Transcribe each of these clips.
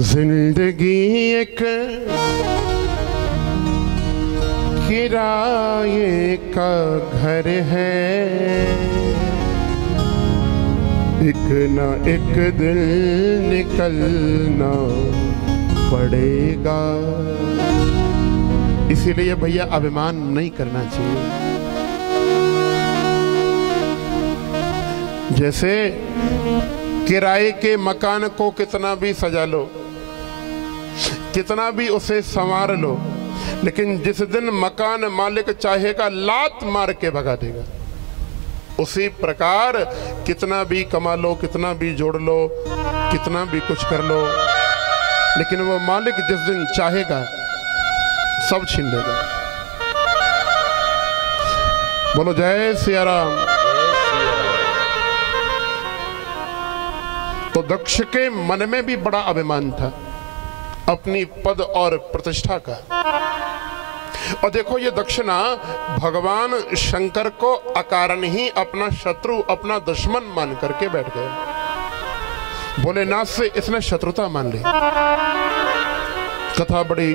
जिंदगी एक किराए का घर है, एक ना एक दिन निकलना पड़ेगा। इसीलिए भैया अभिमान नहीं करना चाहिए। जैसे किराए के मकान को कितना भी सजा लो, कितना भी उसे संवार लो, लेकिन जिस दिन मकान मालिक चाहेगा लात मार के भगा देगा। उसी प्रकार कितना भी कमा लो, कितना भी जोड़ लो, कितना भी कुछ कर लो, लेकिन वो मालिक जिस दिन चाहेगा सब छीन लेगा। बोलो जय सिया राम। तो दक्ष के मन में भी बड़ा अभिमान था अपनी पद और प्रतिष्ठा का। और देखो ये दक्षिणा भगवान शंकर को अकारण ही अपना शत्रु, अपना दुश्मन मान करके बैठ गए। भोलेनाथ से इसने शत्रुता मान ली। कथा बड़ी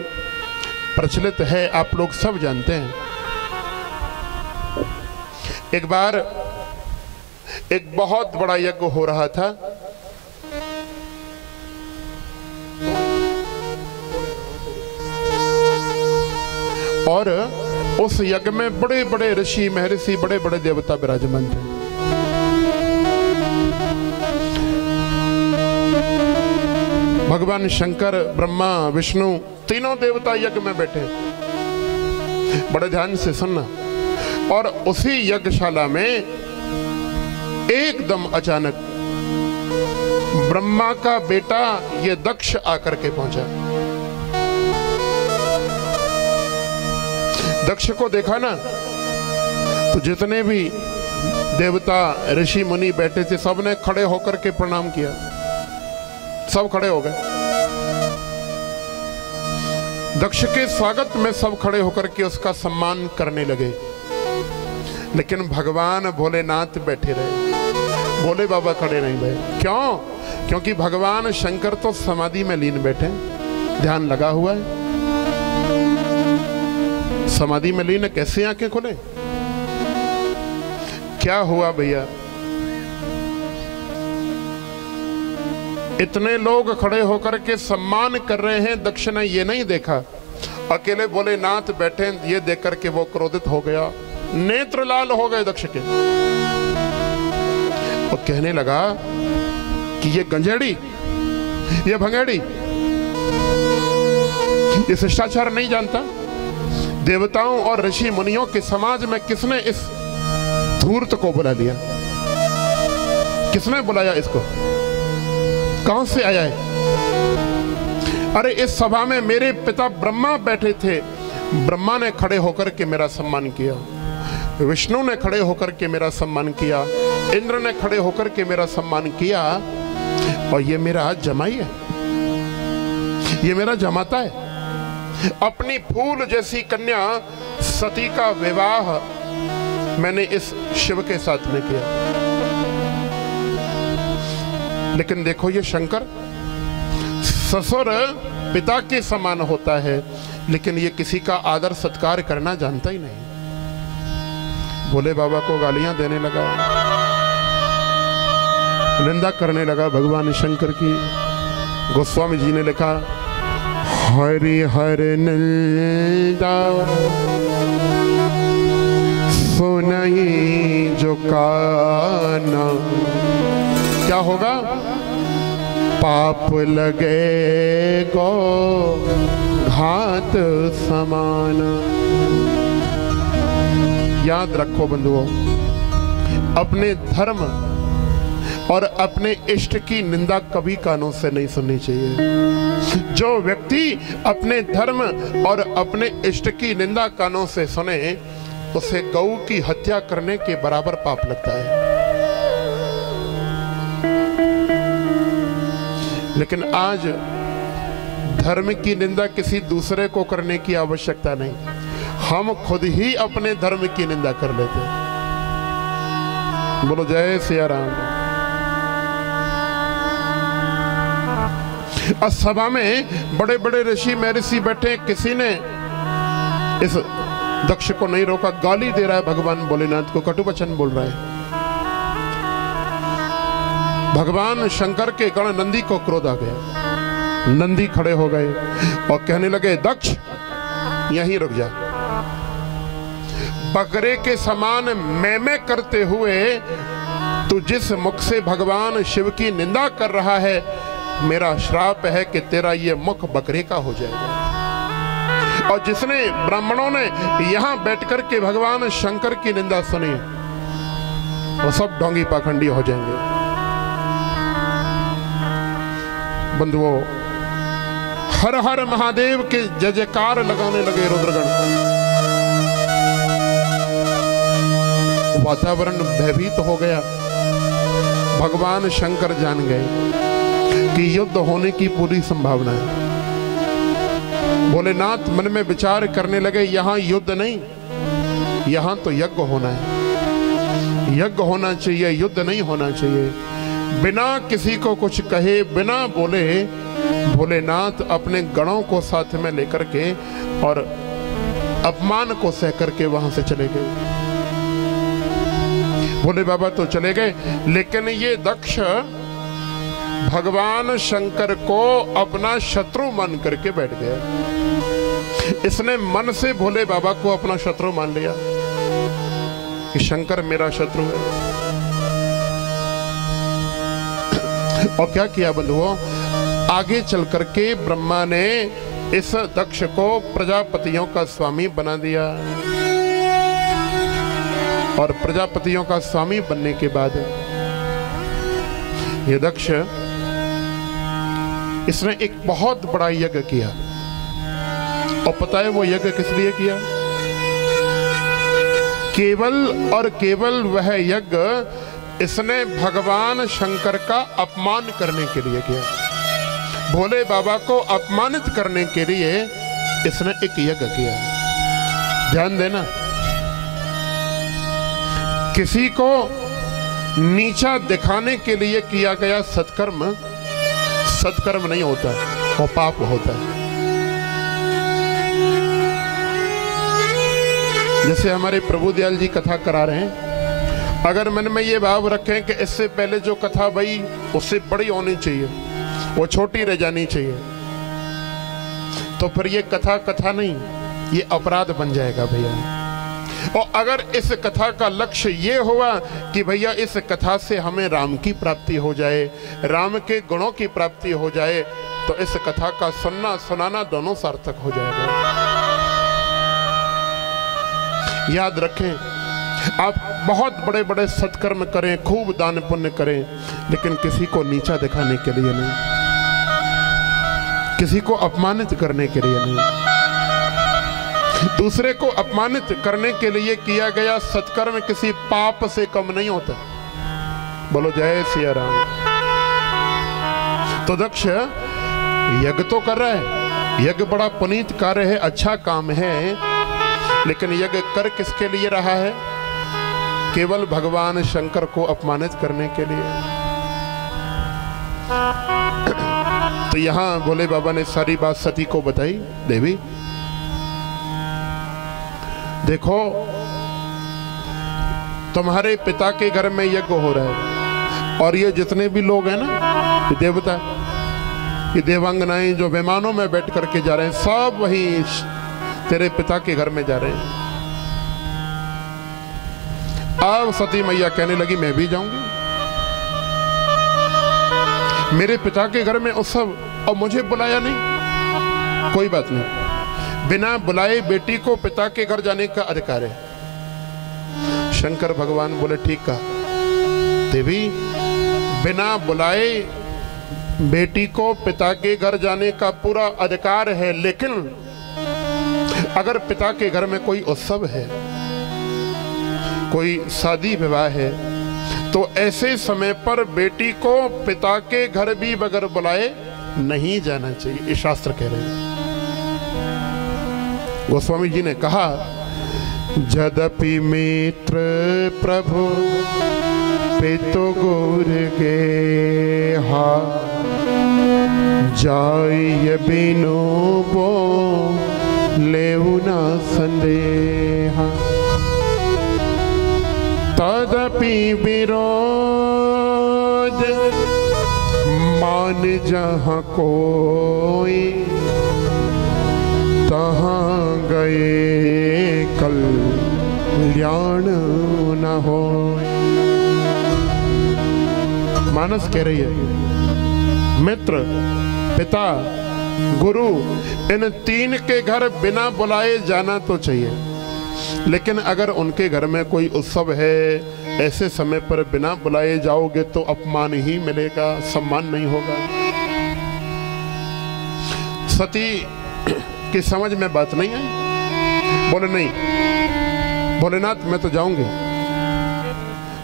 प्रचलित है, आप लोग सब जानते हैं। एक बार एक बहुत बड़ा यज्ञ हो रहा था। और उस यज्ञ में बड़े बड़े ऋषि महर्षि, बड़े बड़े देवता विराजमान थे। भगवान शंकर, ब्रह्मा, विष्णु, तीनों देवता यज्ञ में बैठे। बड़े ध्यान से सुनना। और उसी यज्ञशाला में एकदम अचानक ब्रह्मा का बेटा ये दक्ष आकर के पहुंचा। दक्ष को देखा ना, तो जितने भी देवता ऋषि मुनि बैठे थे सबने खड़े होकर के प्रणाम किया। सब खड़े हो गए। दक्ष के स्वागत में सब खड़े होकर के उसका सम्मान करने लगे। लेकिन भगवान भोलेनाथ बैठे रहे। भोले बाबा खड़े नहीं भये। क्यों? क्योंकि भगवान शंकर तो समाधि में लीन बैठे, ध्यान लगा हुआ है। समाधि में लीन, कैसे आंखें खुले? क्या हुआ भैया? इतने लोग खड़े होकर के सम्मान कर रहे हैं, दक्ष ने ये नहीं देखा। अकेले भोलेनाथ बैठे, ये देख करके वो क्रोधित हो गया, नेत्र लाल हो गए दक्ष के। और कहने लगा कि ये गंजेड़ी, ये भंगेड़ी, ये शिष्टाचार नहीं जानता। देवताओं और ऋषि मुनियों के समाज में किसने इस धूर्त को बुला लिया? किसने बुलाया इसको? कहां से आया है? अरे इस सभा में मेरे पिता ब्रह्मा बैठे थे। ब्रह्मा ने खड़े होकर के मेरा सम्मान किया, विष्णु ने खड़े होकर के मेरा सम्मान किया, इंद्र ने खड़े होकर के मेरा सम्मान किया। और ये मेरा जमाई है, ये मेरा जमाता है। अपनी फूल जैसी कन्या सती का विवाह मैंने इस शिव के साथ में किया। लेकिन देखो ये शंकर, ससुर पिता के समान होता है, लेकिन ये किसी का आदर सत्कार करना जानता ही नहीं। भोले बाबा को गालियां देने लगा, निंदा करने लगा भगवान शंकर की। गोस्वामी जी ने लिखा, हरि हर निंदा सुनई जो काना, क्या होगा? पाप लगे गो घात समान। याद रखो बंधुओं, अपने धर्म और अपने इष्ट की निंदा कभी कानों से नहीं सुननी चाहिए। जो व्यक्ति अपने धर्म और अपने इष्ट की निंदा कानों से सुने, उसे गौ की हत्या करने के बराबर पाप लगता है। लेकिन आज धर्म की निंदा किसी दूसरे को करने की आवश्यकता नहीं, हम खुद ही अपने धर्म की निंदा कर लेते हैं। बोलो जय सिया राम। और सभा में बड़े बड़े ऋषि महर्षि बैठे, किसी ने इस दक्ष को नहीं रोका। गाली दे रहा है भगवान भोलेनाथ को, कटु वचन बोल रहा है। भगवान शंकर के गण नंदी को क्रोध आ गया। नंदी खड़े हो गए और कहने लगे, दक्ष यहीं रुक जा। बकरे के समान मैं करते हुए तू जिस मुख से भगवान शिव की निंदा कर रहा है, मेरा श्राप है कि तेरा ये मुख बकरे का हो जाएगा। और जिसने ब्राह्मणों ने यहां बैठकर के भगवान शंकर की निंदा सुनी, वो सब ढोंगी पाखंडी हो जाएंगे। बंधुओं, हर हर महादेव के जय जयकार लगाने लगे रुद्रगण। वातावरण भयभीत हो गया। भगवान शंकर जान गए कि युद्ध होने की पूरी संभावना है। भोलेनाथ मन में विचार करने लगे, यहां युद्ध नहीं, यहां तो यज्ञ होना है। यज्ञ होना चाहिए, युद्ध नहीं होना चाहिए। बिना किसी को कुछ कहे, बिना बोले, भोलेनाथ अपने गणों को साथ में लेकर के और अपमान को सह करके वहां से चले गए। भोले बाबा तो चले गए, लेकिन ये दक्ष भगवान शंकर को अपना शत्रु मान करके बैठ गया। इसने मन से भोले बाबा को अपना शत्रु मान लिया कि शंकर मेरा शत्रु है। और क्या किया बंधुओं, आगे चल करके ब्रह्मा ने इस दक्ष को प्रजापतियों का स्वामी बना दिया। और प्रजापतियों का स्वामी बनने के बाद ये दक्ष, इसने एक बहुत बड़ा यज्ञ किया। और पता है वो यज्ञ किस लिए किया? केवल और केवल वह यज्ञ इसने भगवान शंकर का अपमान करने के लिए किया। भोले बाबा को अपमानित करने के लिए इसने एक यज्ञ किया। ध्यान देना, किसी को नीचा दिखाने के लिए किया गया सत्कर्म सत्कर्म नहीं होता, वो पाप होता है। जैसे हमारे प्रभुदयाल जी कथा करा रहे हैं, अगर मन में ये भाव रखें कि इससे पहले जो कथा भई उससे बड़ी होनी चाहिए, वो छोटी रह जानी चाहिए, तो फिर ये कथा कथा नहीं, ये अपराध बन जाएगा भैया। और अगर इस कथा का लक्ष्य ये हुआ कि भैया इस कथा से हमें राम की प्राप्ति हो जाए, राम के गुणों की प्राप्ति हो जाए, तो इस कथा का सुनना सुनाना दोनों सार्थक हो जाएगा। याद रखें, आप बहुत बड़े बड़े सत्कर्म करें, खूब दान पुण्य करें, लेकिन किसी को नीचा दिखाने के लिए नहीं, किसी को अपमानित करने के लिए नहीं। दूसरे को अपमानित करने के लिए किया गया सत्कर्म किसी पाप से कम नहीं होता। बोलो जय सिया राम। तो दक्ष यज्ञ तो कर रहा है, यज्ञ बड़ा पुनीत कार्य है, अच्छा काम है, लेकिन यज्ञ कर किसके लिए रहा है? केवल भगवान शंकर को अपमानित करने के लिए। तो यहां भोले बाबा ने सारी बात सती को बताई। देवी देखो, तुम्हारे पिता के घर में यज्ञ हो रहा है, और ये जितने भी लोग हैं ना, ये देवता, ये देवांगनाएं जो विमानों में बैठ करके जा रहे हैं, सब वही तेरे पिता के घर में जा रहे हैं। अब सती मैया कहने लगी, मैं भी जाऊंगी, मेरे पिता के घर में उत्सव और मुझे बुलाया नहीं। कोई बात नहीं, बिना बुलाए बेटी को पिता के घर जाने का अधिकार है। शंकर भगवान बोले, ठीक कहा देवी, बिना बुलाए बेटी को पिता के घर जाने का पूरा अधिकार है, लेकिन अगर पिता के घर में कोई उत्सव है, कोई शादी विवाह है, तो ऐसे समय पर बेटी को पिता के घर भी बगैर बुलाए नहीं जाना चाहिए, ये शास्त्र कह रहे हैं। गोस्वामी जी ने कहा, यद्यपि मित्र प्रभु पितु गुर गे हा, जाय बिनु बो लेउ न संदेहा, तदपि विरोध मान जहाँ कोई, तहाँ गए कल्याण न हो। मानस कह रही है, मित्र, पिता, गुरु, इन तीन के घर बिना बुलाए जाना तो चाहिए, लेकिन अगर उनके घर में कोई उत्सव है, ऐसे समय पर बिना बुलाए जाओगे तो अपमान ही मिलेगा, सम्मान नहीं होगा। सती की समझ में बात नहीं आई, बोले नहीं भोलेनाथ मैं तो जाऊंगी।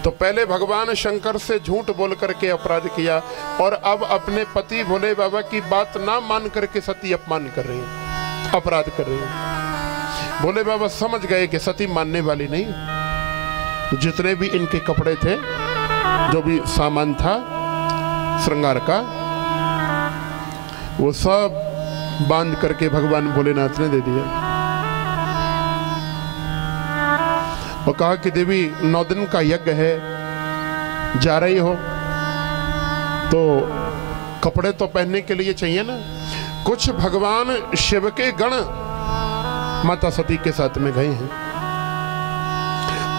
तो पहले भगवान शंकर से झूठ बोल करके अपराध किया, और अब अपने पति भोले बाबा की बात ना मान करके सती अपमान कर रही है, अपराध कर रही है। भोले बाबा समझ गए कि सती मानने वाली नहीं। जितने भी इनके कपड़े थे, जो भी सामान था श्रृंगार का, वो सब बांध करके भगवान भोलेनाथ ने दे दिया और कहा कि देवी 9 दिन का यज्ञ है, जा रही हो तो कपड़े तो पहनने के लिए चाहिए ना। कुछ भगवान शिव के गण माता सती के साथ में गए हैं,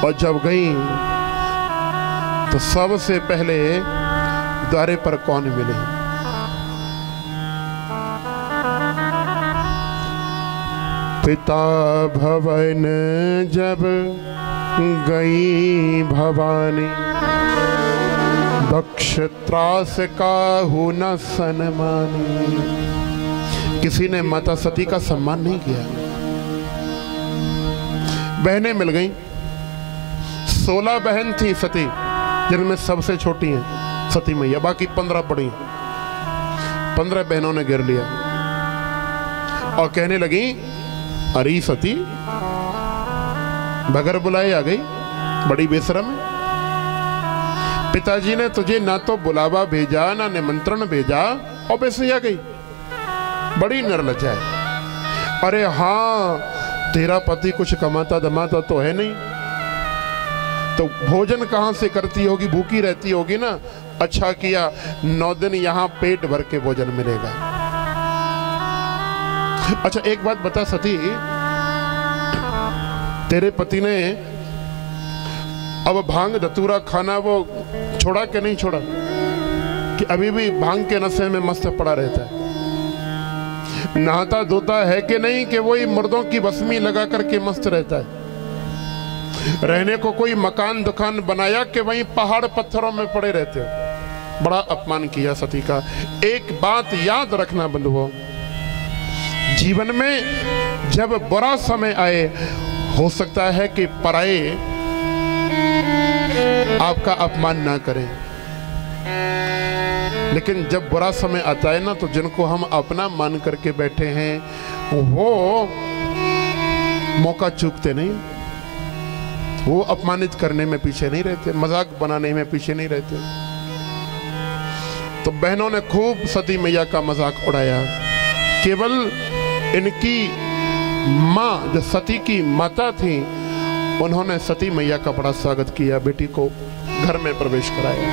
और जब गई तो सबसे पहले द्वारे पर कौन मिले? पिता भवन जब गई भवानी, दक्ष त्रास काहू न सन्मानी। किसी ने माता सती का सम्मान नहीं किया। बहनें मिल गईं। 16 बहन थी सती, जिनमें सबसे छोटी हैं सती मैया, बाकी 15 पड़ी। 15 बहनों ने घेर लिया और कहने लगी, अरे सती बगैर बुलाए आ गई, बड़ी बेशरम है। पिताजी ने तुझे ना तो बुलावा भेजा ना निमंत्रण भेजा और वैसे ही आ गई, बड़ी निर्लज्जा है। अरे हाँ, तेरा पति कुछ कमाता दमाता तो है नहीं, तो भोजन कहां से करती होगी, भूखी रहती होगी ना। अच्छा किया 9 दिन यहां पेट भर के भोजन मिलेगा। अच्छा एक बात बता सती, तेरे पति ने अब भांग धतूरा खाना वो छोड़ा कि नहीं छोड़ा, कि अभी भी भांग के नशे में मस्त पड़ा रहता है? नहाता धोता है कि नहीं, कि वही मर्दों की भस्मी लगा करके मस्त रहता है? रहने को कोई मकान दुकान बनाया कि वहीं पहाड़ पत्थरों में पड़े रहते हो? बड़ा अपमान किया सती का। एक बात याद रखना बंधुओं, जीवन में जब बुरा समय आए, हो सकता है कि पराये आपका अपमान ना करें, लेकिन जब बुरा समय आता है ना, तो जिनको हम अपना मान करके बैठे हैं वो मौका चूकते नहीं, वो अपमानित करने में पीछे नहीं रहते, मजाक बनाने में पीछे नहीं रहते। तो बहनों ने खूब सती मैया का मजाक उड़ाया। केवल इनकी माँ, जो सती की माता थी, उन्होंने सती मैया का बड़ा स्वागत किया, बेटी को घर में प्रवेश कराया।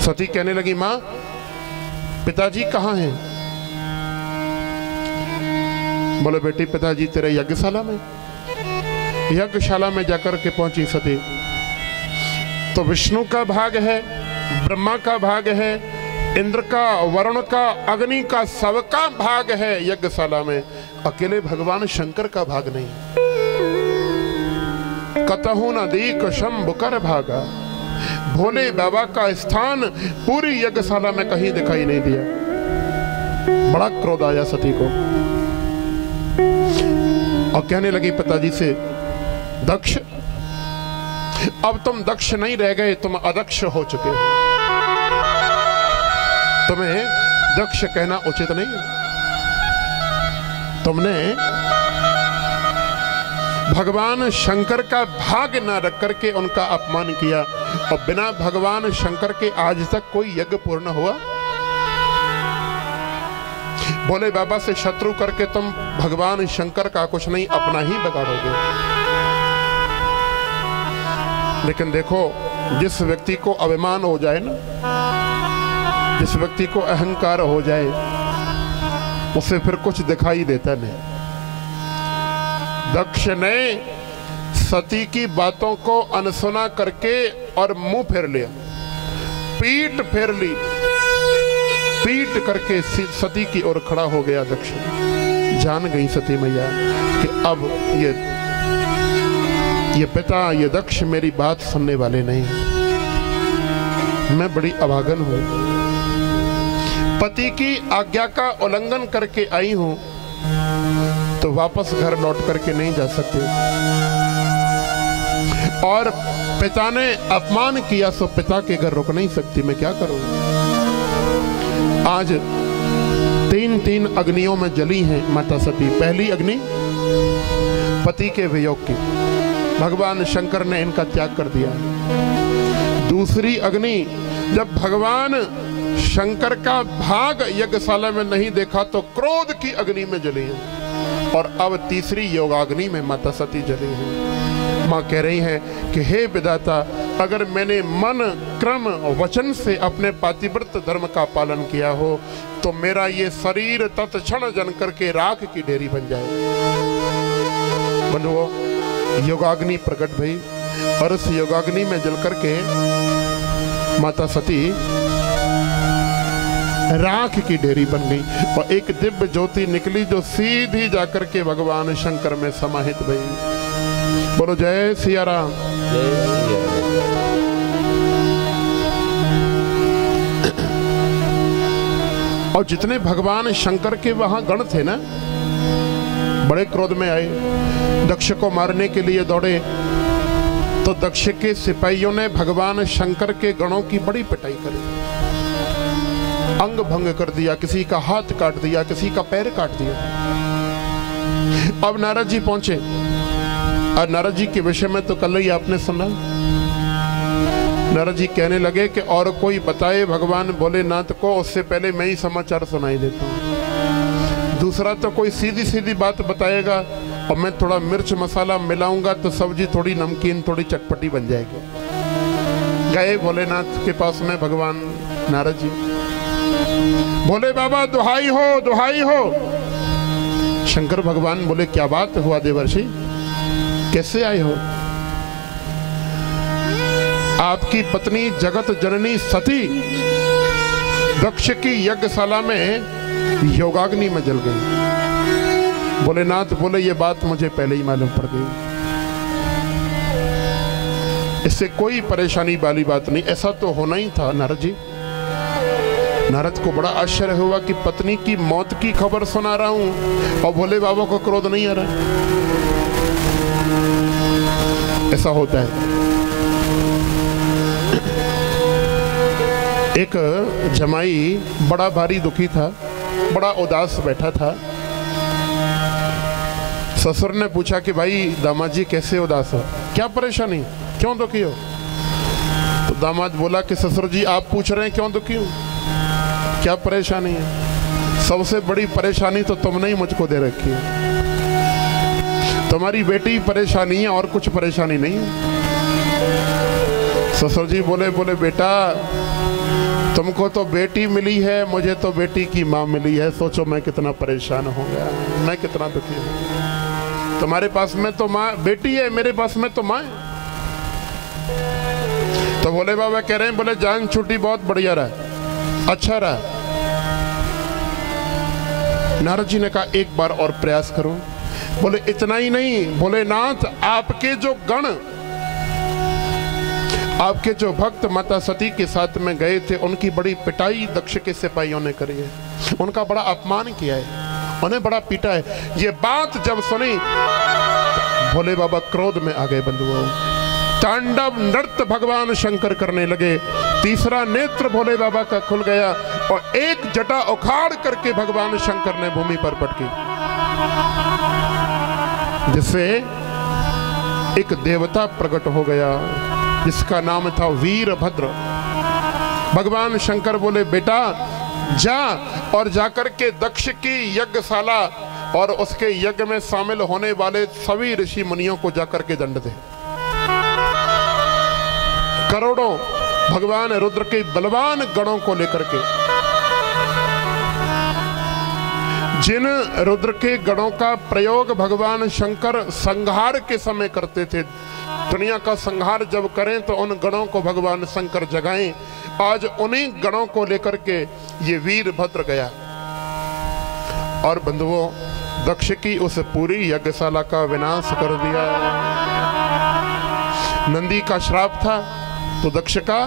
सती कहने लगी, माँ पिताजी कहाँ हैं? बोले, बेटी पिताजी तेरे यज्ञशाला में। यज्ञशाला में जाकर के पहुंची सती, तो विष्णु का भाग है, ब्रह्मा का भाग है, इंद्र का, वरुण का, अग्नि का, सबका भाग है यज्ञशाला में। अकेले भगवान शंकर का भाग नहीं। कतहु न दीक शंभु कर भागा, भोले बाबा का स्थान पूरी यज्ञशाला में कहीं दिखाई नहीं दिया। बड़ा क्रोध आया सती को और कहने लगी पिताजी से, दक्ष, अब तुम दक्ष नहीं रह गए, तुम अदक्ष हो चुके हो। तुम्हें दक्ष कहना उचित नहीं है। तुमने भगवान शंकर का भाग न रख करके उनका अपमान किया, और बिना भगवान शंकर के आज तक कोई यज्ञ पूर्ण हुआ भोले बाबा से शत्रु करके तुम भगवान शंकर का कुछ नहीं अपना ही बिगाड़ोगे। लेकिन देखो, जिस व्यक्ति को अभिमान हो जाए ना, जिस व्यक्ति को अहंकार हो जाए, उसे फिर कुछ दिखाई देता नहीं। दक्ष ने सती की बातों को अनसुना करके और मुंह फेर लिया, पीठ फेर ली, पीठ करके सती की ओर खड़ा हो गया दक्ष। जान गई सती मैया कि अब ये पिता, ये दक्ष मेरी बात सुनने वाले नहीं, मैं बड़ी अभागन हूं, पति की आज्ञा का उल्लंघन करके आई हूं, तो वापस घर लौट करके नहीं जा सकते, और पिता ने अपमान किया सो पिता के घर रुक नहीं सकती, मैं क्या करूं। आज 3 अग्नियों में जली हैं माता सती। पहली अग्नि पति के वियोग की, भगवान शंकर ने इनका त्याग कर दिया। दूसरी अग्नि, जब भगवान शंकर का भाग यज्ञशाला में नहीं देखा तो क्रोध की अग्नि में जली है, और अब तीसरी योगाग्नि में माता सती जली है। माँ कह रही है कि हे विधाता, अगर मैंने मन क्रम वचन से अपने पातिव्रत धर्म का पालन किया हो तो मेरा ये शरीर तत्क्षण जन करके राख की ढेरी बन जाए। बंधुओं, योगाग्नि प्रकट भई, और उस योगाग्नि में जल करके माता सती राख की ढेरी बन गई, और एक दिव्य ज्योति निकली जो सीधी जाकर के भगवान शंकर में समाहित भई। बोलो जय सिया राम। और जितने भगवान शंकर के वहां गण थे ना, बड़े क्रोध में आए, दक्ष को मारने के लिए दौड़े, तो दक्ष के सिपाहियों ने भगवान शंकर के गणों की बड़ी पिटाई करी, अंग भंग कर दिया, किसी का हाथ काट दिया, किसी का पैर काट दिया। अब नारद जी पहुंचे, और नारद जी के विषय में तो कल ही आपने सुना। नारद जी कहने लगे कि और कोई बताए भगवान भोलेनाथ को, उससे पहले मैं ही समाचार सुनाई देता हूँ। दूसरा तो कोई सीधी सीधी बात बताएगा, और मैं थोड़ा मिर्च मसाला मिलाऊंगा तो सब्जी थोड़ी नमकीन, थोड़ी चटपटी बन जाएगी। गए भोलेनाथ के पास में भगवान नारद जी, भोले बाबा दुहाई हो, दुहाई हो। शंकर भगवान बोले, क्या बात हुआ देवर्षि, कैसे आए हो? आपकी पत्नी जगत जननी सती दक्ष की यज्ञशाला में योगाग्नि में जल गई। भोलेनाथ बोले, ये बात मुझे पहले ही मालूम पड़ गई, इससे कोई परेशानी वाली बात नहीं, ऐसा तो होना ही था नारद जी। नारद को बड़ा आश्चर्य हुआ कि पत्नी की मौत की खबर सुना रहा हूं और भोले बाबा को क्रोध नहीं आ रहा। ऐसा होता है। एक जमाई बड़ा भारी दुखी था, बड़ा उदास बैठा था। ससुर ने पूछा कि भाई दामाद जी कैसे उदास हो, क्या परेशानी, क्यों दुखी हो? तो दामाद बोला कि ससुर जी आप पूछ रहे हैं क्यों दुखी हूं, क्या परेशानी है? सबसे बड़ी परेशानी तो तुमने ही मुझको दे रखी है, तुम्हारी बेटी परेशानी है और कुछ परेशानी नहीं है। ससुर जी बोले बेटा तुमको तो बेटी मिली है, मुझे तो बेटी की माँ मिली है, सोचो मैं कितना परेशान हो गया, मैं कितना दुखी हूँ। तुम्हारे पास में तो माँ बेटी है, मेरे पास में तो माँ है। तो भोले बाबा कह रहे हैं, बोले जान छुट्टी बहुत बढ़िया रहा, अच्छा रहा। नारद जी ने कहा एक बार और प्रयास करो। बोले इतना ही नहीं भोलेनाथ, आपके जो गण, आपके जो भक्त माता सती के साथ में गए थे, उनकी बड़ी पिटाई दक्ष के सिपाहियों ने करी है, उनका बड़ा अपमान किया है, उन्हें बड़ा पीटा है। ये बात जब सुनी भोले बाबा क्रोध में आ गए। बंधुओं, तांडव नृत्य भगवान शंकर करने लगे। तीसरा नेत्र भोले बाबा का खुल गया और एक जटा उखाड़ करके भगवान शंकर ने भूमि पर पटकी, जिससे एक देवता प्रकट हो गया जिसका नाम था वीरभद्र। भगवान शंकर बोले बेटा जा और जाकर के दक्ष की यज्ञशाला और उसके यज्ञ में शामिल होने वाले सभी ऋषि मुनियों को जाकर के दंड दे। करोड़ों भगवान रुद्र के बलवान गणों को लेकर के, जिन रुद्र के गणों का प्रयोग भगवान शंकर संहार के समय करते थे, दुनिया का संहार जब करें तो उन गणों को भगवान शंकर जगाएं। आज उन्हीं गणों को लेकर के ये वीरभद्र गया और बंधुओं दक्ष की उस पूरी यज्ञशाला का विनाश कर दिया। नंदी का श्राप था तो दक्ष का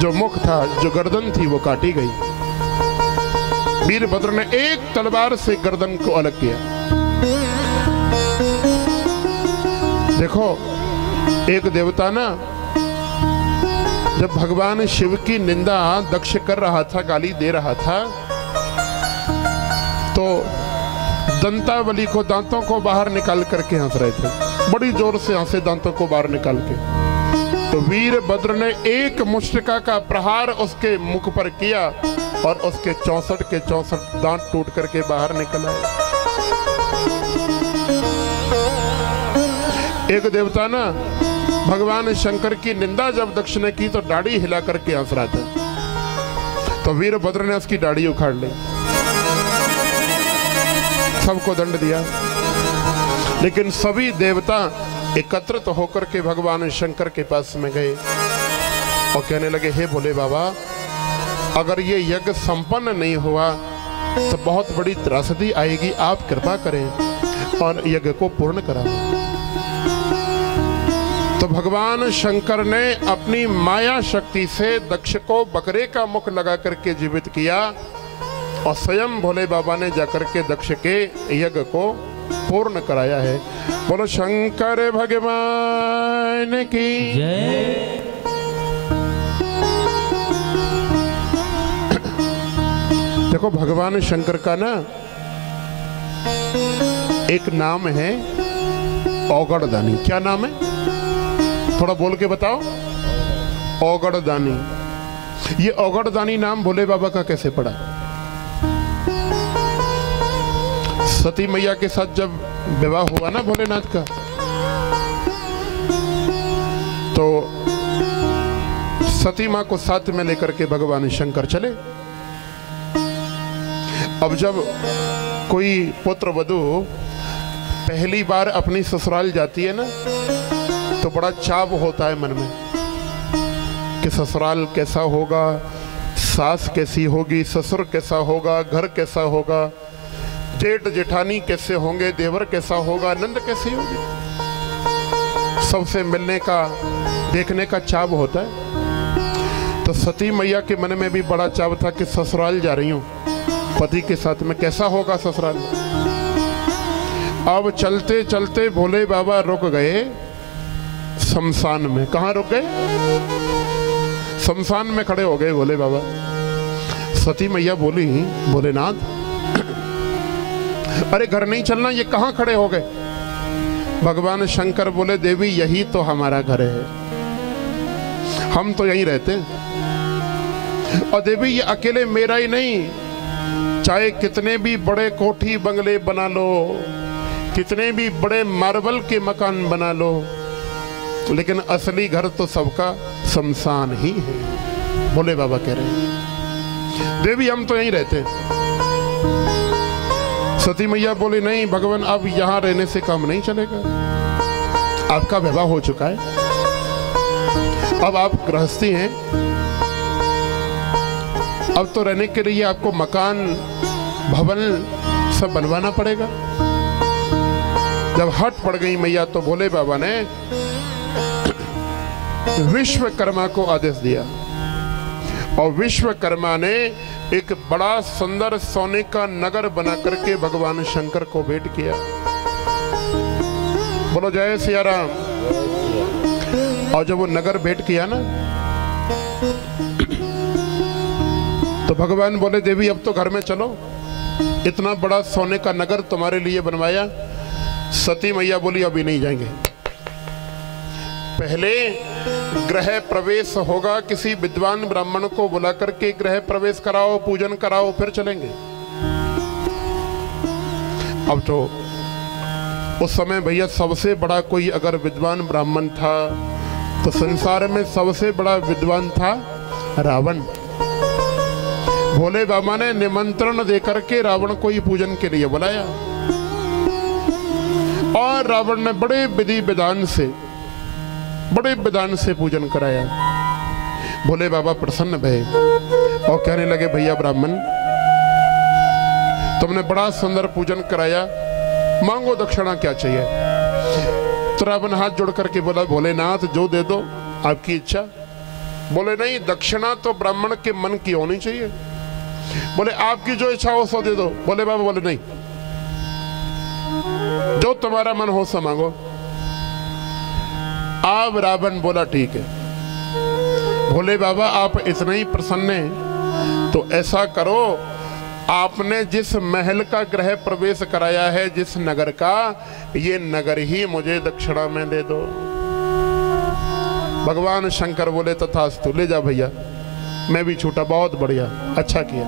जो मुख था, जो गर्दन थी, वो काटी गई। वीरभद्र ने एक तलवार से गर्दन को अलग किया। देखो एक देवता ना जब भगवान शिव की निंदा दक्ष कर रहा था, गाली दे रहा था, तो दंतावली को, दांतों को बाहर निकाल करके हंस रहे थे, बड़ी जोर से हंसे दांतों को बाहर निकाल के। तो वीरभद्र ने एक मुष्टिका का प्रहार उसके मुख पर किया और उसके 64 के 64 दांत टूट करके बाहर निकल आए। एक देवता ना भगवान शंकर की निंदा जब दक्ष ने की तो दाढ़ी हिला करके हंस रहा था, तो वीरभद्र ने उसकी दाढ़ी उखाड़ ली, सबको दंड दिया। लेकिन सभी देवता एकत्रित होकर के भगवान शंकर के पास में गए और कहने लगे, हे भोले बाबा, अगर ये यज्ञ संपन्न नहीं हुआ तो बहुत बड़ी त्रासदी आएगी, आप कृपा करें और यज्ञ को पूर्ण कराओ। तो भगवान शंकर ने अपनी माया शक्ति से दक्ष को बकरे का मुख लगा करके जीवित किया और स्वयं भोले बाबा ने जाकर के दक्ष के यज्ञ को पूर्ण कराया है। बोलो शंकर भगवान की जय। देखो भगवान शंकर का ना एक नाम है औगड़दानी। क्या नाम है? थोड़ा बोल के बताओ। औगड़दानी। ये औगड़दानी नाम भोले बाबा का कैसे पड़ा? सती मैया के साथ जब विवाह हुआ ना भोलेनाथ का, तो सती मां को साथ में लेकर के भगवान शंकर चले। अब जब कोई पुत्र वधू पहली बार अपनी ससुराल जाती है ना, तो बड़ा चाव होता है मन में कि ससुराल कैसा होगा, सास कैसी होगी, ससुर कैसा होगा, घर कैसा होगा, जेठ जेठानी कैसे होंगे, देवर कैसा होगा, नंद कैसी होगी। सबसे मिलने का, देखने का चाव होता है। तो सती मैया के मन में भी बड़ा चाव था कि ससुराल जा रही हूँ पति के साथ में, कैसा होगा ससुराल। अब चलते चलते भोले बाबा रुक गए शमशान में। कहाँ रुक गए? शमशान में खड़े हो गए भोले बाबा। सती मैया बोली, भोलेनाथ अरे घर नहीं चलना, ये कहाँ खड़े हो गए? भगवान शंकर बोले, देवी यही तो हमारा घर है, हम तो यहीं रहते हैं। और देवी ये अकेले मेरा ही नहीं, चाहे कितने भी बड़े कोठी बंगले बना लो, कितने भी बड़े मार्बल के मकान बना लो, लेकिन असली घर तो सबका शमशान ही है। भोले बाबा कह रहे हैं, देवी हम तो यहीं रहते हैं। सती मैया बोली, नहीं भगवान, अब यहां रहने से काम नहीं चलेगा, आपका विवाह हो चुका है, अब आप गृहस्थी हैं, अब तो रहने के लिए आपको मकान भवन सब बनवाना पड़ेगा। जब हट पड़ गई मैया तो भोले बाबा ने विश्वकर्मा को आदेश दिया और विश्वकर्मा ने एक बड़ा सुंदर सोने का नगर बना करके भगवान शंकर को भेंट किया। बोलो जय सिया राम। और जब वो नगर भेंट किया ना, तो भगवान बोले, देवी अब तो घर में चलो, इतना बड़ा सोने का नगर तुम्हारे लिए बनवाया। सती मैया बोली, अभी नहीं जाएंगे, पहले गृह प्रवेश होगा, किसी विद्वान ब्राह्मण को बुला करके गृह प्रवेश कराओ, पूजन कराओ, फिर चलेंगे। अब तो उस समय भैया सबसे बड़ा कोई अगर विद्वान ब्राह्मण था तो संसार में सबसे बड़ा विद्वान था रावण। भोले बाबा ने निमंत्रण देकर के रावण को ही पूजन के लिए बुलाया और रावण ने बड़े विधि विधान से पूजन कराया। भोले बाबा प्रसन्न भये और कहने लगे, भैया ब्राह्मण, तुमने बड़ा सुंदर पूजन कराया, मांगो दक्षिणा क्या चाहिए। तो रावण हाथ जोड़ करके बोला, भोलेनाथ जो दे दो आपकी इच्छा। बोले नहीं, दक्षिणा तो ब्राह्मण के मन की होनी चाहिए। बोले आपकी जो इच्छा हो सो दे दो। बोले बाबा बोले नहीं, जो तुम्हारा मन हो सो मांगो। अब रावण बोला ठीक है। भोले बाबा आप इतने ही प्रसन्न हैं तो ऐसा करो, आपने जिस महल का गृह प्रवेश कराया है, जिस नगर का, ये नगर ही मुझे दक्षिणा में दे दो। भगवान शंकर बोले तथास्तु, ले जा भैया, मैं भी छूटा, बहुत बढ़िया, अच्छा किया।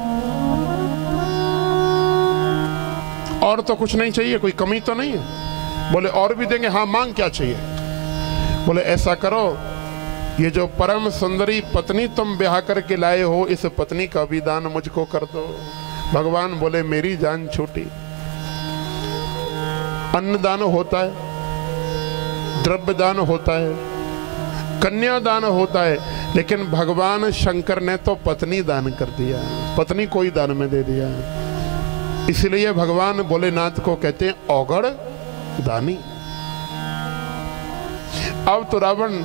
और तो कुछ नहीं चाहिए, कोई कमी तो नहीं है। बोले और भी देंगे। हाँ, मांग क्या चाहिए। बोले ऐसा करो, ये जो परम सुंदरी पत्नी तुम ब्याह करके लाए हो, इस पत्नी का भी दान मुझको कर दो। भगवान बोले मेरी जान छूटी। अन्नदान होता है, द्रव्य दान होता है, कन्यादान होता है, लेकिन भगवान शंकर ने तो पत्नी दान कर दिया, पत्नी को ही दान में दे दिया। इसलिए भगवान भोलेनाथ को कहते हैं औगड़ दानी। अब तो रावण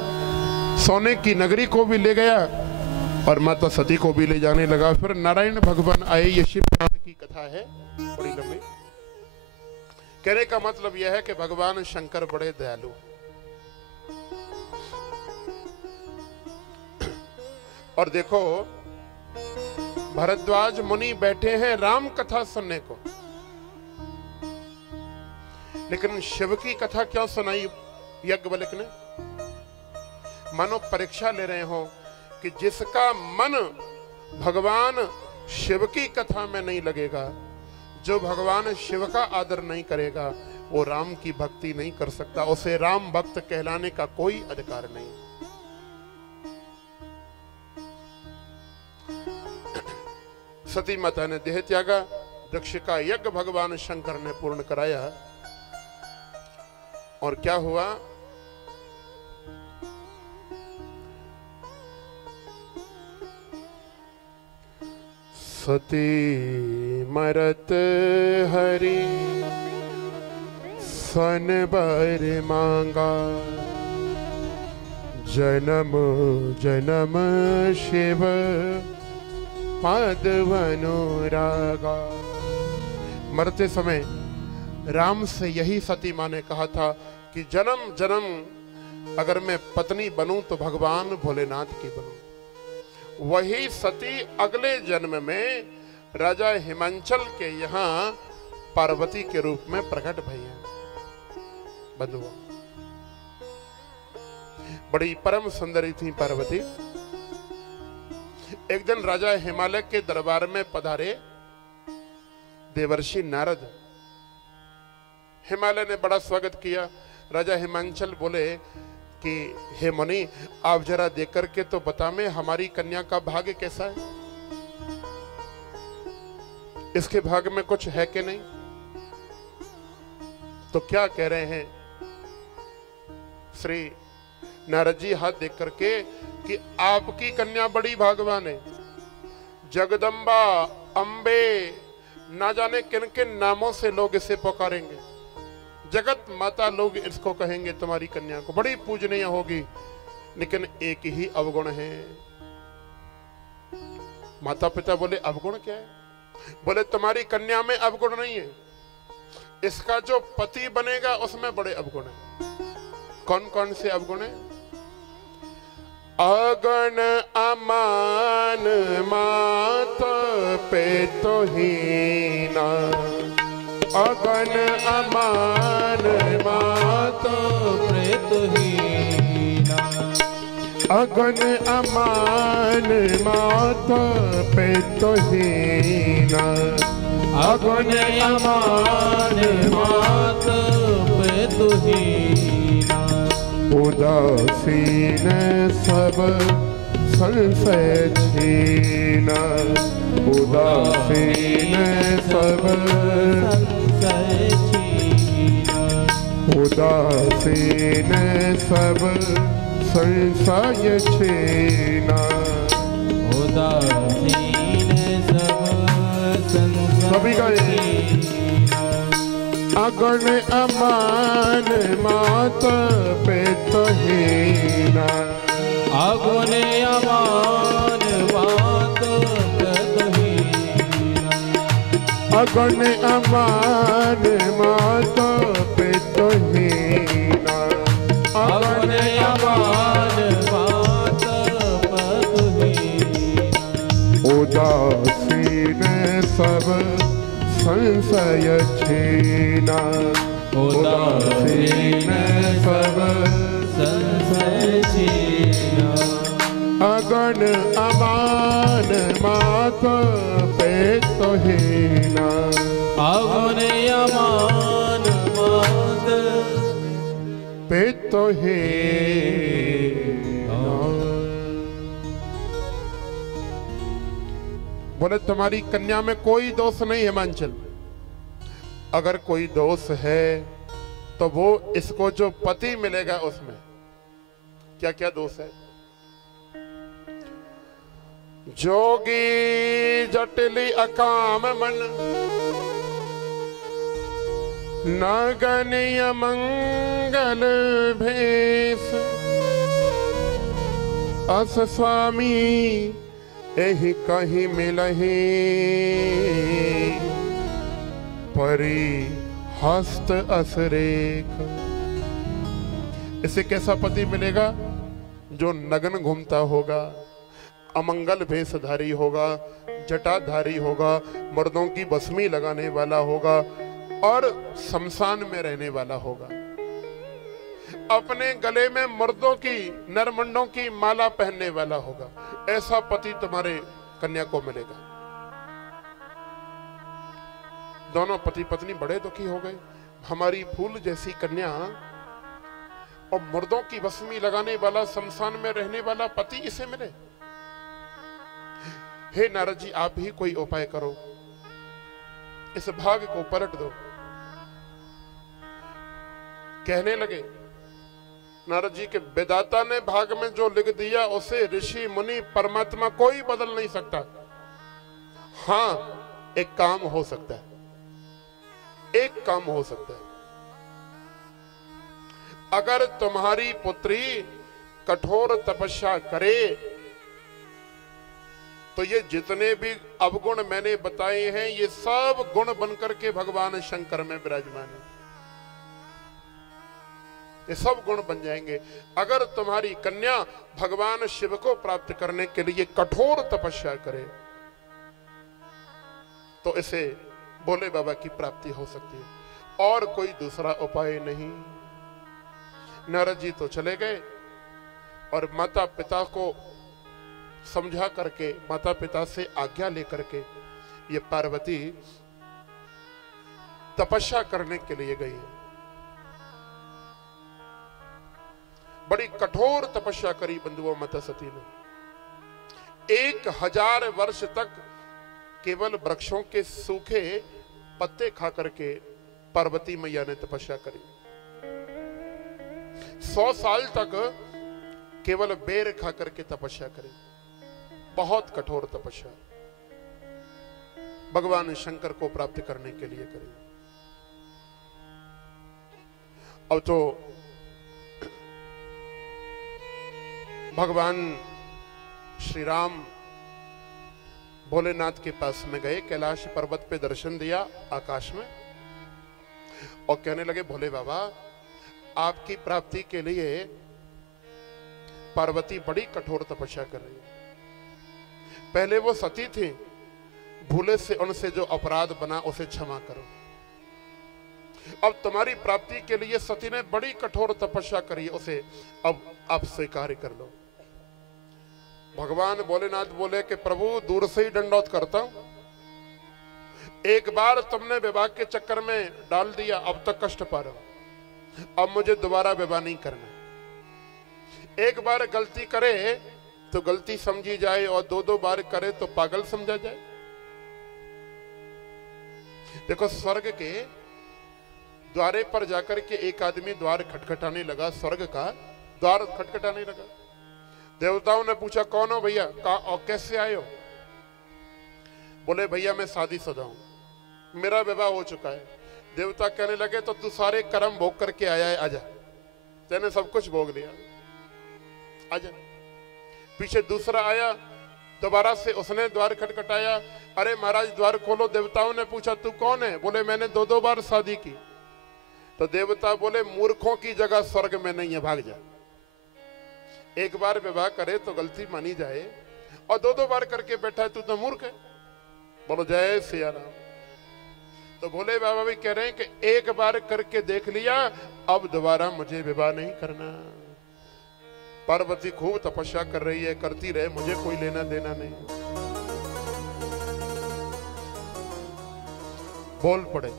सोने की नगरी को भी ले गया और माता सती को भी ले जाने लगा। फिर नारायण भगवान आए। ये शिव पुराण की कथा है, बड़ी लंबी। कहने का मतलब यह है कि भगवान शंकर बड़े दयालु। और देखो, भरद्वाज मुनि बैठे हैं राम कथा सुनने को, लेकिन शिव की कथा क्यों सुनाई यज्ञवल्क्य ने? मानो परीक्षा ले रहे हो कि जिसका मन भगवान शिव की कथा में नहीं लगेगा, जो भगवान शिव का आदर नहीं करेगा, वो राम की भक्ति नहीं कर सकता, उसे राम भक्त कहलाने का कोई अधिकार नहीं। सती माता ने देह त्यागा, दक्ष का यज्ञ भगवान शंकर ने पूर्ण कराया। और क्या हुआ? सती मरत हरि सन बर मांगा, जन्म जन्म शिव पद अनुरागा। मरते समय राम से यही सती माँ ने कहा था कि जन्म जन्म अगर मैं पत्नी बनूं तो भगवान भोलेनाथ की बनूं। वही सती अगले जन्म में राजा हिमांचल के यहाँ पार्वती के रूप में प्रकट भई हैं। बंधुओं, बड़ी परम सुंदरी थी पार्वती। एक दिन राजा हिमालय के दरबार में पधारे देवर्षि नारद। हिमालय ने बड़ा स्वागत किया। राजा हिमांचल बोले कि हे मुनि, आप जरा देख करके तो बता में हमारी कन्या का भाग्य कैसा है, इसके भाग्य में कुछ है कि नहीं? तो क्या कह रहे हैं श्री नारद जी हाथ देख करके कि आपकी कन्या बड़ी भाग्यवान है। जगदम्बा, अंबे, ना जाने किन किन नामों से लोग इसे पुकारेंगे। जगत माता लोग इसको कहेंगे, तुम्हारी कन्या को बड़ी पूजनीय होगी, लेकिन एक ही अवगुण है। माता पिता बोले अवगुण क्या है? बोले तुम्हारी कन्या में अवगुण नहीं है, इसका जो पति बनेगा उसमें बड़े अवगुण है। कौन कौन से अवगुण है? अगण अमान माता पिता हीना, अगण अमान माता पिता हीना, अगन अमान माता पे तो हीना, अगन अमान माता पे तो हीना, उदासीन सब संशय छीना, उदासीन सब संशय छीना, उदासीन सब संशय छीना, उदासीन सब सभी का छीना, अगन अमान माता पे तो हीना, अगुन अमान माता पे तो हीना, अगन अमान माता पे तो हीना, अगुन अमान माता पे तो हीना, उदासीन सब संशय छीना, उदासीन सब संशय छीना, अगन अमान माता पे तो हीना, अगुन अमान माता पे तो हीना। बोले तुम्हारी कन्या में कोई दोष नहीं है हिमांचल, अगर कोई दोष है तो वो इसको जो पति मिलेगा उसमें। क्या क्या दोष है? जोगी जटिली अकाम मन, नगनीय मंगल भेष, अस स्वामी एहि कहीं मिलहि, परी हस्त असरेख। इसे कैसा पति मिलेगा? जो नग्न घूमता होगा, अमंगल भेषधारी होगा, जटाधारी होगा, मर्दों की बसमी लगाने वाला होगा और शमशान में रहने वाला होगा, अपने गले में मर्दों की नरमंडों की माला पहनने वाला होगा। ऐसा पति तुम्हारे कन्या को मिलेगा। दोनों पति पत्नी बड़े दुखी हो गए। हमारी फूल जैसी कन्या और मर्दों की बसमी लगाने वाला, शमशान में रहने वाला पति इसे मिले। हे नारद जी, आप ही कोई उपाय करो, इस भाग को पलट दो। कहने लगे नारद जी के विधाता ने भाग में जो लिख दिया उसे ऋषि मुनि परमात्मा कोई बदल नहीं सकता। हां, एक काम हो सकता है, एक काम हो सकता है। अगर तुम्हारी पुत्री कठोर तपस्या करे तो ये जितने भी अवगुण मैंने बताए हैं ये सब गुण बनकर के भगवान शंकर में विराजमान है। ये सब गुण बन जाएंगे। अगर तुम्हारी कन्या भगवान शिव को प्राप्त करने के लिए कठोर तपस्या करे तो इसे भोले बाबा की प्राप्ति हो सकती है, और कोई दूसरा उपाय नहीं। नारद जी तो चले गए और माता पिता को समझा करके, माता पिता से आज्ञा लेकर के ये पार्वती तपस्या करने के लिए गई है। बड़ी कठोर तपस्या करी बंधुओं माता सती ने। 1000 वर्ष तक केवल वृक्षों के सूखे पत्ते खा करके पार्वती मैया ने तपस्या करी। 100 साल तक केवल बेर खा करके तपस्या करी। बहुत कठोर तपस्या भगवान शंकर को प्राप्त करने के लिए करी। अब तो भगवान श्री राम भोलेनाथ के पास में गए, कैलाश पर्वत पे दर्शन दिया आकाश में, और कहने लगे भोले बाबा आपकी प्राप्ति के लिए पार्वती बड़ी कठोर तपस्या कर रही है। पहले वो सती थी, भूले से उनसे जो अपराध बना उसे क्षमा करो। अब तुम्हारी प्राप्ति के लिए सती ने बड़ी कठोर तपस्या करी, उसे अब आप स्वीकार कर लो। भगवान भोलेनाथ बोले कि प्रभु दूर से ही दंडौत करता हूं, एक बार तुमने विवाह के चक्कर में डाल दिया, अब तक कष्ट पा रहा हूं, अब मुझे दोबारा विवाह नहीं करना। एक बार गलती करे तो गलती समझी जाए और दो दो बार करे तो पागल समझा जाए। देखो स्वर्ग के द्वारे पर जाकर के एक आदमी द्वार खटखटाने लगा, स्वर्ग का द्वार खटखटाने लगा। देवताओं ने पूछा कौन हो भैया, कहा और कैसे आए हो? बोले भैया मैं शादीशुदा हूं, मेरा विवाह हो चुका है। देवता कहने लगे तो तू सारे कर्म भोग करके आया है, आजा, तेने सब कुछ भोग लिया, आजा। पीछे दूसरा आया, दोबारा से उसने द्वार खटखटाया, अरे महाराज द्वार खोलो। देवताओं ने पूछा तू कौन है? बोले मैंने दो दो बार शादी की। तो देवता बोले मूर्खों की जगह स्वर्ग में नहीं है, भाग जा। एक बार विवाह करे तो गलती मानी जाए और दो दो बार करके बैठा है, तू तो मूर्ख है। बोलो जय सिया राम। तो भोले बाबा भी कह रहे हैं कि एक बार करके देख लिया, अब दोबारा मुझे विवाह नहीं करना। पार्वती खूब तपस्या कर रही है, करती रहे, मुझे कोई लेना देना नहीं। बोल पड़े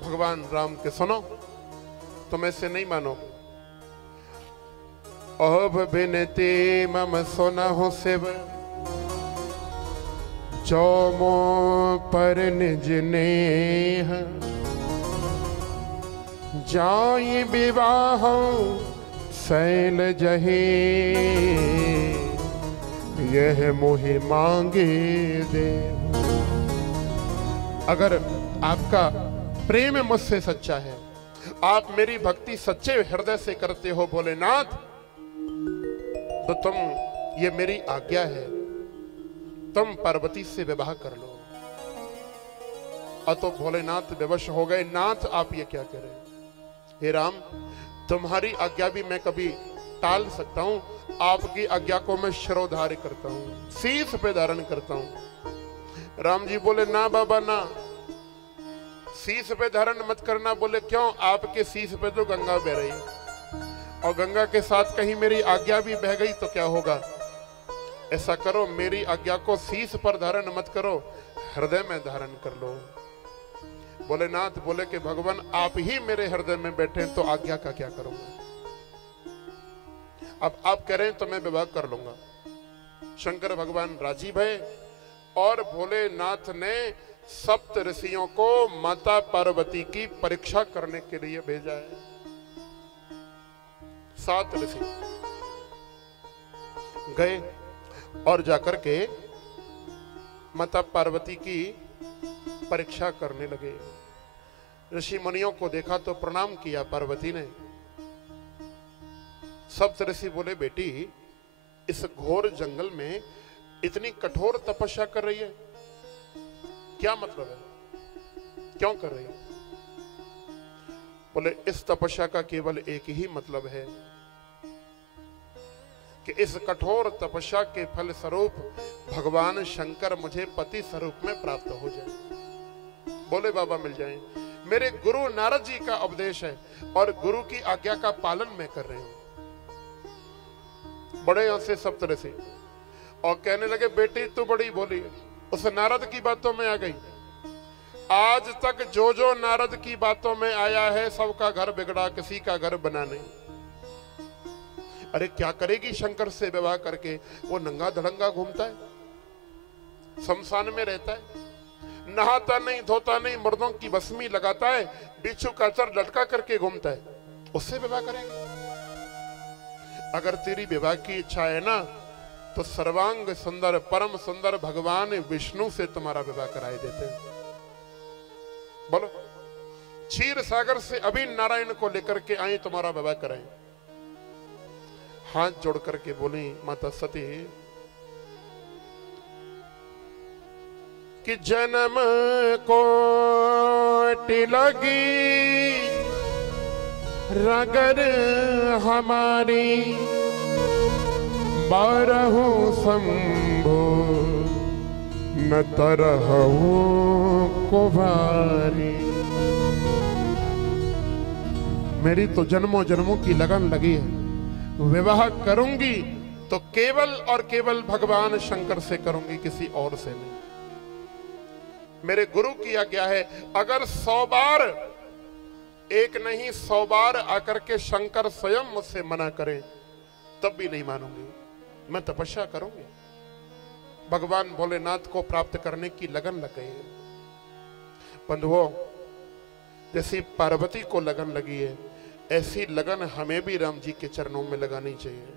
भगवान राम के, सुनो तुम ऐसे नहीं मानोगे। अब बिनती मम सुनहु शिव, जो मो पर निज नेह, जाई विवाह शैल जहे, यह मोहि मांगे दे। अगर आपका प्रेम मुझसे सच्चा है, आप मेरी भक्ति सच्चे हृदय से करते हो भोलेनाथ, तो तुम, ये मेरी आज्ञा है, तुम पार्वती से विवाह कर लो। और तो भोलेनाथ विवश हो गए, नाथ आप ये क्या करें? हे राम, तुम्हारी आज्ञा भी मैं कभी टाल सकता हूं, आपकी आज्ञा को मैं शिरोधार्य करता हूं, शीश पे धारण करता हूं। राम जी बोले ना बाबा ना, शीश पे धारण मत करना। बोले क्यों? आपके शीश पे तो गंगा बह रही है, और गंगा के साथ कहीं मेरी आज्ञा भी बह गई तो क्या होगा? ऐसा करो, मेरी आज्ञा को शीश पर धारण मत करो, हृदय में धारण कर लो। भोलेनाथ बोले कि भगवान आप ही मेरे हृदय में बैठे हैं, तो आज्ञा का क्या करूंगा? अब आप कह रहे हैं तो मैं विवाह कर लूंगा। शंकर भगवान राजी भये और भोलेनाथ ने सप्त ऋषियों को माता पार्वती की परीक्षा करने के लिए भेजा है। 7 ऋषि गए और जाकर के माता पार्वती की परीक्षा करने लगे। ऋषि मुनियों को देखा तो प्रणाम किया पार्वती ने। सप्त ऋषि बोले बेटी, इस घोर जंगल में इतनी कठोर तपस्या कर रही है, क्या मतलब है? क्यों कर रही है? बोले इस तपस्या का केवल एक ही मतलब है कि इस कठोर तपस्या के फल स्वरूप भगवान शंकर मुझे पति स्वरूप में प्राप्त हो जाए। बोले बाबा मिल जाए। मेरे गुरु नारद जी का उपदेश है और गुरु की आज्ञा का पालन मैं कर रही हूं। बड़े यहां से सप्तऋषि और कहने लगे बेटी तू बड़ी बोली, उस नारद की बातों में आ गई। आज तक जो जो नारद की बातों में आया है सबका घर बिगड़ा, किसी का घर बना नहीं। अरे क्या करेगी शंकर से विवाह करके? वो नंगा धड़ंगा घूमता है, शमशान में रहता है, नहाता नहीं धोता नहीं, मर्दों की भस्मी लगाता है, बिच्छू का चर लटका करके घूमता है, उससे विवाह करेंगे? अगर तेरी विवाह की इच्छा है ना तो सर्वांग सुंदर परम सुंदर भगवान विष्णु से तुम्हारा विवाह कराए देते हैं। बोलो, क्षीर सागर से अभी नारायण को लेकर के आए, तुम्हारा विवाह कराएं। हाथ जोड़ करके बोली माता सती कि जन्म कोटि लगी रगर हमारी, बारहु शंभो न तरहु को भारी। मेरी तो जन्मों जन्मों की लगन लगी है, विवाह करूंगी तो केवल और केवल भगवान शंकर से करूंगी, किसी और से नहीं। मेरे गुरु की आज्ञा है, अगर 100 बार, एक नहीं 100 बार आकर के शंकर स्वयं मुझसे मना करें तब भी नहीं मानूंगी, मैं तपस्या करूंगी। भगवान भोलेनाथ को प्राप्त करने की लगन लग गई है। बंधुओं, जैसी पार्वती को लगन लगी है, ऐसी लगन हमें भी राम जी के चरणों में लगानी चाहिए।